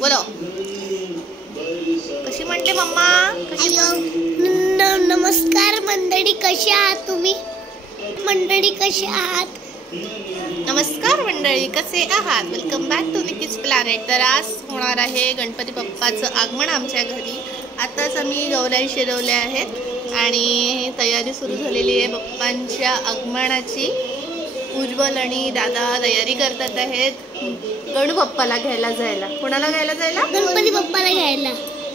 बोलो कशी म्हणते मम्मा? नमस्कार मंडळी, कशी आहात तुम्ही? मंडळी कशी आहात? नमस्कार मंडळी, कसे आहात? Welcome back to Nikki's planet. तर आज होणार आहे गणपती बाप्पाचं आगमन आमच्या घरी. आताच आम्ही गौराई शिरवल्या आहेत आणि तयारी सुरू झालेली आहे बाप्पांच्या आगमनाची. उज्ज्वल आणि दादा तयारी करतात आहेत गणू बाप्पाला घ्यायला जायला. कोणाला घ्यायला जायला? गणपती बाप्पाला घ्यायला.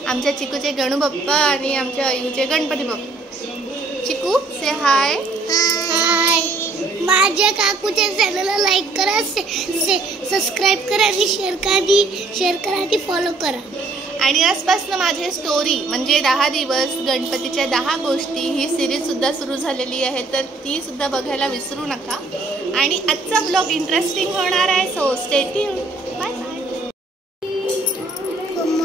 आमच्या चिकूचे गणू बाप्पा आणि आमच्या अयूचे गणपती बाप्पा. चिकू से हाय. हाय. माझ्या काकूच्या चॅनलला लाईक करा, सबस्क्राईब करा आणि शेअर करा आणि फॉलो करा. आणि आजपासून माझी स्टोरी म्हणजे 10 दिवस गणपतीच्या 10 गोष्टी ही सिरीज सुद्धा सुरू झालेली आहे, तर ती सुद्धा बघायला विसरू नका. आणि आजचा ब्लॉग इंटरेस्टिंग होणार आहे, so stay tune. Bye bye.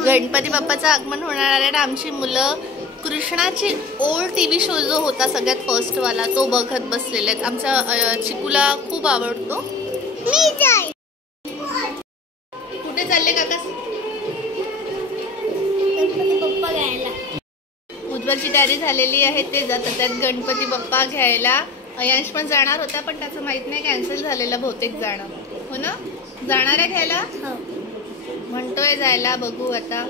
Ganpati बाप्पाचं आगमन होणार आहे. आमची मुलं कृष्णाची ओल्ड TV शो जो होता सगळ्यात फर्स्टवाला तो बघत बसलेले आहेत. आमच्या चिकूला खूप आवडतो. मी जाय. कुठे चालले काका? गणपती बाप्पा घ्यायला. उज्ज्वलची तयारी झालेली आहे, ते जातात त्यात गणपती बाप्पा घ्यायला. अयांश पण जाणार होता पण त्याचं माहित नाही, कॅन्सल झालेलं बहुतेक जाणं. हो ना? जाणार आहे घ्यायला? म्हणतोय जायला, बघू आता.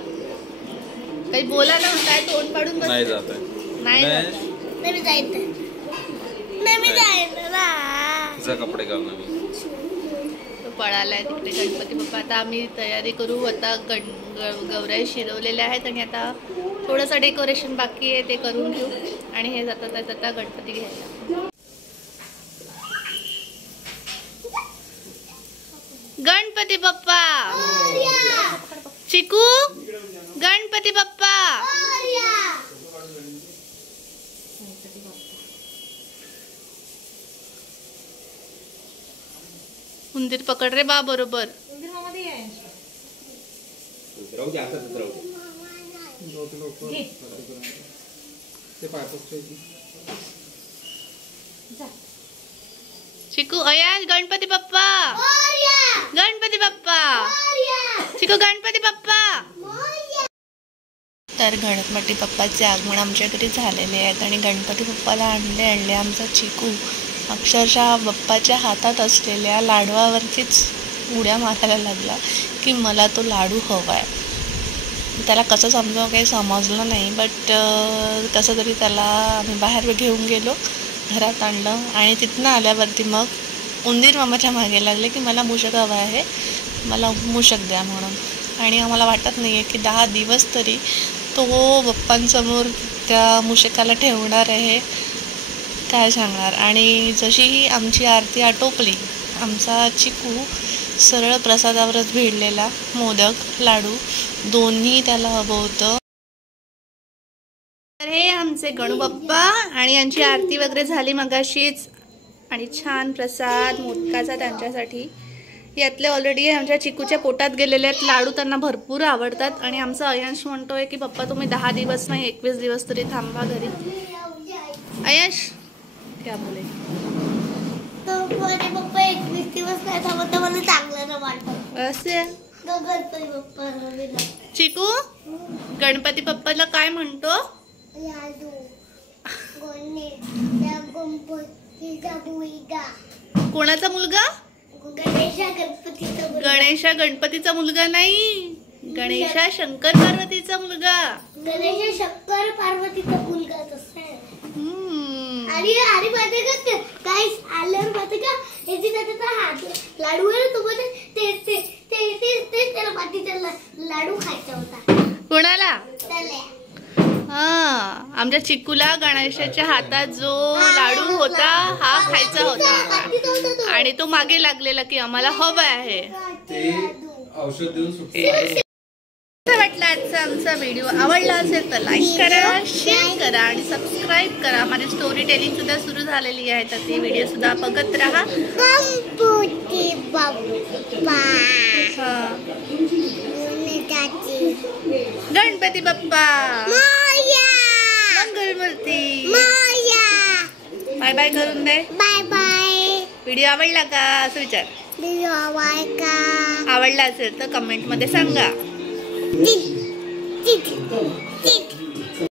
काही बोला ना, काय तोंड पाडून बस. नाही जात आहे. नाही तुझा कपडे घाल ना. तो पळालाय तिकडे गणपती बाप्पा. आता आम्ही तयारी करू. आता गौराई शिरवलेल्या आहेत आणि आता थोडंसं डेकोरेशन बाकी आहे, ते करून घेऊ. आणि हे जातात आता गणपती घ्यायला. गणपती बाप्पा. चिकू गणपती बाप्पा. उंदीर पकड रे बा बरोबर. चिकू अयान गणपती बाप्पा. गणपती बाप्पा. चिकू गणपती बाप्पा. तर गणपती बाप्पाचे आगमन आमच्या घरी झालेले आहेत आणि गणपती बाप्पाला आणले आमचा चिकू अक्षरशः बाप्पाच्या हातात असलेल्या लाडवावरतीच उड्या मारायला लागला की मला तो लाडू हवा आहे. त्याला कसं समजावं काही समजलं नाही, बट कसं तरी त्याला आम्ही बाहेर घेऊन गेलो, घरात आणलं आणि तिथनं आल्यावरती मग उंदीर मामाच्या मागे लागले की मला मूषक हवा आहे, मला मूषक द्या म्हणून. आणि आम्हाला वाटत नाही आहे की 10 दिवस तरी तो बाप्पांसमोर त्या मूषकाला ठेवणार आहे, काय सांगणार. आणि जशी आमची आरती आटोपली, आमचा चिकू सरळ प्रसादावरच भिडलेला. मोदक लाडू दोन्ही त्याला हवं होतं. तर हे आमचे गणू बाप्पा आणि यांची आरती वगैरे झाली मगाशीच आणि छान प्रसाद मोदकाचा त्यांच्यासाठी. यातले ऑलरेडी आमच्या चिकूच्या पोटात गेलेले आहेत. लाडू त्यांना भरपूर आवडतात आणि आमचा अयांश म्हणतोय की पप्पा तुम्ही 10 दिवस नाही 21 दिवस तरी थांबा घरी. अयांश क्या बोले? पप्पा 21 दिवस नाही थांबत, मला चांगलं नाही वाटत. असे गणपती बाप्पा. चिकू गणपती बाप्पाला काय म्हणतो? कोणाचा मुलगा? गणेशा गणपतीचा मुलगा नाही, गणेशा शंकर पार्वतीचा मुलगा. गणेशा शंकर पार्वतीचा मुलगा. आणि अरे माहिती का काय आल्यावर माहिती का हे जे त्याचा हात लाडू आहे तो ते त्याला पाठीचा लाडू खायचा होता. कोणाला? आमच्या चिकूला गणेशाच्या हातात जो लाडू होता हा खायचा होता आणि तो मागे लागलेला की आम्हाला हवा आहे. वाटला आजचा आमचा व्हिडिओ आवडला असेल तर लाईक करा, शेअर करा आणि सबस्क्राईब करा. माझी स्टोरी टेलिंग सुद्धा सुरू झालेली आहे, तर ते व्हिडिओ सुद्धा बघत राहा. गणपती बाप्पा मंगलमूर्ती. बाय बाय करून दे. Bye bye. व्हिडिओ आवडला का असं विचार. व्हिडिओ आवडला का? आवडला असेल तर कमेंट मध्ये सांगा. तीन तीन तीन